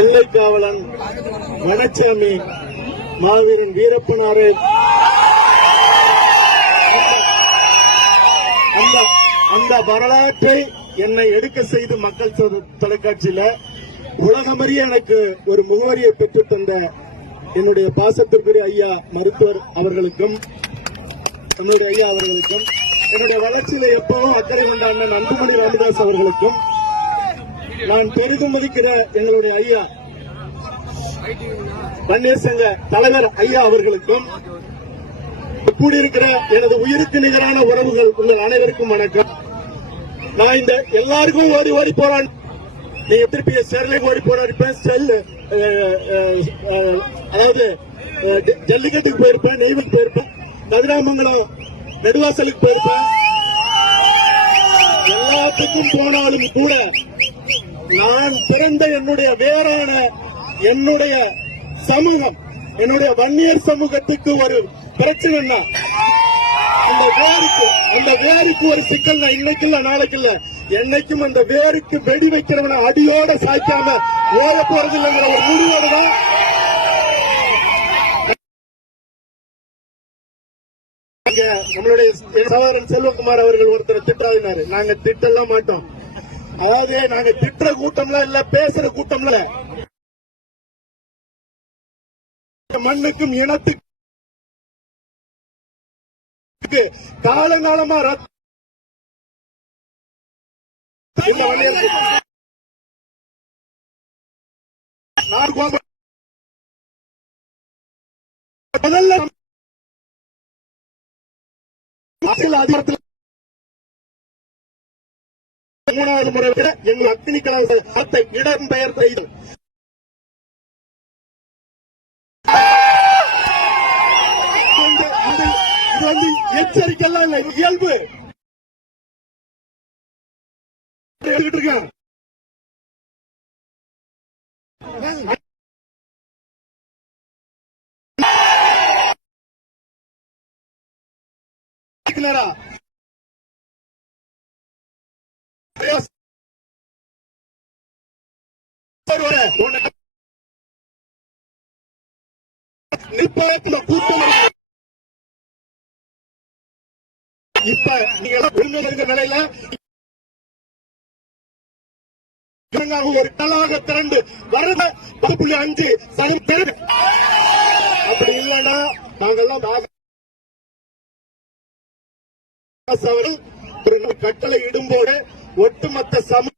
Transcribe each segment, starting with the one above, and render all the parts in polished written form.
எல்லை காவலன் வனச்சாமி மாவீரன் வீரப்பனாரை அந்த வரலாற்றை என்னை எடுக்க செய்து மக்கள் தொலைக்காட்சியில உலகமறிய எனக்கு ஒரு முகவரியை பெற்று தந்த என்னுடைய பாசத்திற்குரிய ஐயா மருத்துவர் அவர்களுக்கும் என்னுடைய ஐயா அவர்களுக்கும் என்னுடைய வளர்ச்சியில எப்பவும் அக்கறை கொண்ட அண்ணன் அன்புமணி ராமதாஸ் அவர்களுக்கும் நான் பெரிதும் மதிக்கிற எங்களுடைய ஐயா வன்னியர் சங்க தலைவர் ஐயா அவர்களுக்கும் கூடியிருக்கிற எனது உயிருக்கு நிகரான உறவுகள் உங்கள் அனைவருக்கும் வணக்கம். நான் இந்த எல்லாருக்கும் ஓடி ஓடி போறான். நீங்க திருப்பி சேர்லைக்கு ஓடி போராடிப்பேன், அதாவது ஜல்லிக்கட்டுக்கு போயிருப்பேன், நெய்வேலிக்கு போயிருப்பேன், கதிராமங்கலம் நெடுவாசலுக்கு போயிருப்பேன். எல்லாத்துக்கும் போனாலும் கூட நான் பிறந்த என்னுடைய வேறான என்னுடைய சமூகம், என்னுடைய வன்னியர் சமூகத்துக்கு ஒரு பிரச்சனை, அந்த வேருக்கு ஒரு சிக்கல் இன்னைக்கு இல்ல நாளைக்கு இல்ல, என்னைக்கும் அந்த வேருக்கு வெடி வைக்கிறவன அடியோட சாய்க்காம ஓட போறது இல்லைங்கிற ஒரு முடிவோடு தான் நம்மளுடைய சகோதரன் செல்வகுமார் அவர்கள் ஒருத்தர் திட்டாதினாரு. நாங்க திட்டலாம் மாட்டோம். அதாவது நாங்க திட்டுற கூட்டம்லாம் இல்ல, பேசுற கூட்டம்ல. மண்ணுக்கும் இனத்துக்கு காலங்காலமா முதல்ல அதிகாரத்தில் மூணாவது முறை விட எங்கள் அக்னி கலாச்சாரத்தை இடம்பெயர் செய்து இது வந்து எச்சரிக்கைலாம் இல்லை, இயல்பு இருக்கேன். கூட்டம் இப்ப நீங்க இருந்த நிலையில ஒரு நாளாக திரண்டு வருது 10.5 சனி பேர். அப்படி இல்லைன்னா நாங்கெல்லாம் ஒரு கட்டளை இடும்போது ஒட்டுமொத்த சமூக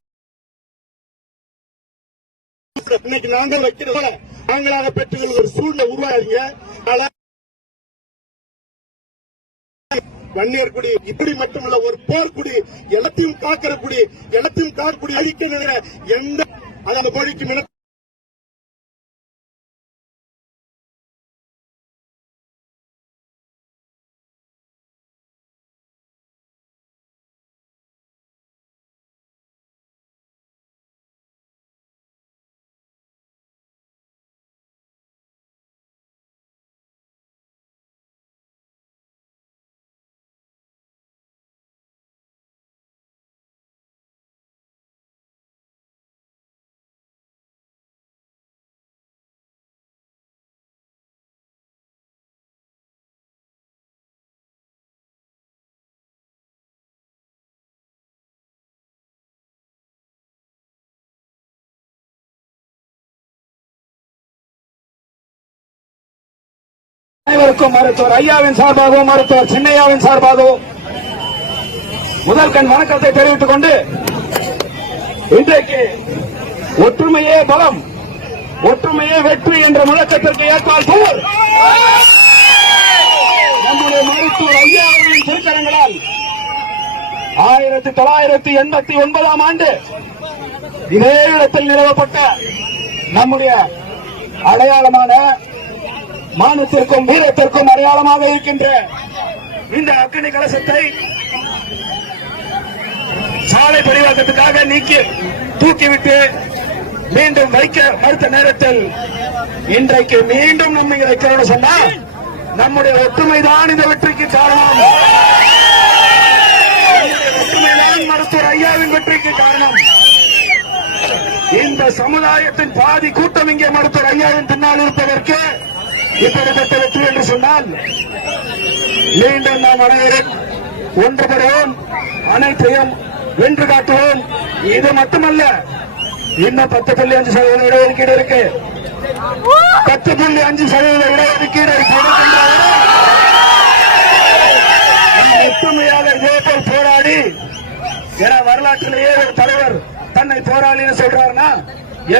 இன்னைக்கு நாங்கள் வைக்கிறத நாங்களாக பெற்றுக்கொள்ள ஒரு சூழ்நிலை உருவாயிருங்க. வன்னியர் குடி இப்படி மட்டுமல்ல, ஒரு போர்க்குடி, எல்லாத்தையும் காக்கிற குடி, எல்லாத்தையும் காக்கக்கூடிய அழிக்க நினைக்கிற எந்த அந்த மொழிக்கு அனைவருக்கும் மருத்துவர் ஐயாவின் சார்பாகவும் மருத்துவர் சின்னையாவின் சார்பாகவும் முதல் கண் வணக்கத்தை தெரிவித்துக் கொண்டு, இன்றைக்கு ஒற்றுமையே பலம், ஒற்றுமையே வெற்றி என்ற முழக்கத்திற்கு ஏற்பால் போல் நம்முடைய மருத்துவர் ஐயாவின் திருக்கரங்களால் 1989 ஆண்டு இதே இடத்தில் நிறுவப்பட்ட நம்முடைய அடையாளமான மானத்திற்கும் வீரத்திற்கும் அடையாளமாக இருக்கின்ற இந்த அக்னி கலசத்தை சாலை பரிவாக்கத்துக்காக தூக்கிவிட்டு மீண்டும் வைக்க மறுத்த நேரத்தில் இன்றைக்கு மீண்டும் நம்ம இங்க வைக்கிறோம் சொன்னா நம்முடைய ஒற்றுமைதான் இந்த வெற்றிக்கு காரணம். ஒற்றுமைதான் மருத்துவர் ஐயாவின் வெற்றிக்கு காரணம். இந்த சமுதாயத்தின் பாதி கூட்டம் இங்கே மருத்துவர் ஐயாவின் பின்னால் இருப்பதற்கு இப்படிப்பட்ட வெற்றி என்று சொன்னால் மீண்டும் நாம் அனைவரும் ஒன்றுபடுவோம், அனைத்தையும் வென்று காட்டுவோம். இது மட்டுமல்ல, இன்னும் 10.5% இடஒதுக்கீடு இருக்கு. 10.5% இடஒதுக்கீடு ஒற்றுமையாக இதேபோல் போராடி, என வரலாற்றிலேயே ஒரு தலைவர் தன்னை போராளின்னு சொல்றாருன்னா,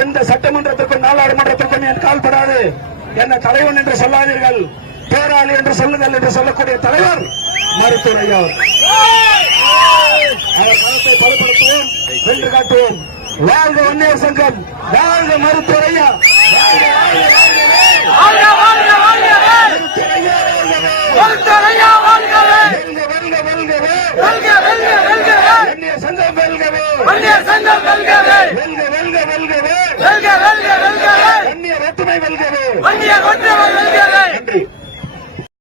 எந்த சட்டமன்றத்திற்கும் நாடாளுமன்றத்திற்கும் என் கால்படாது, என்ன தலைவன் என்று சொல்லாதீர்கள், போராளி என்று சொல்லுங்கள் என்று சொல்லக்கூடிய தலைவர் மருத்துவர் ஐயா. மனத்தை பலப்படுத்துவோம், வென்று காட்டுவோம். வாழ்க வன்னியர் சங்கம், வாழ்க மருத்துவர் ஐயா, வன்னியர் சங்கம் வெல்கவே, வெல்க வெல்க வெல்கவே, வன்னியர் ஒற்றுமை வெல்கவே.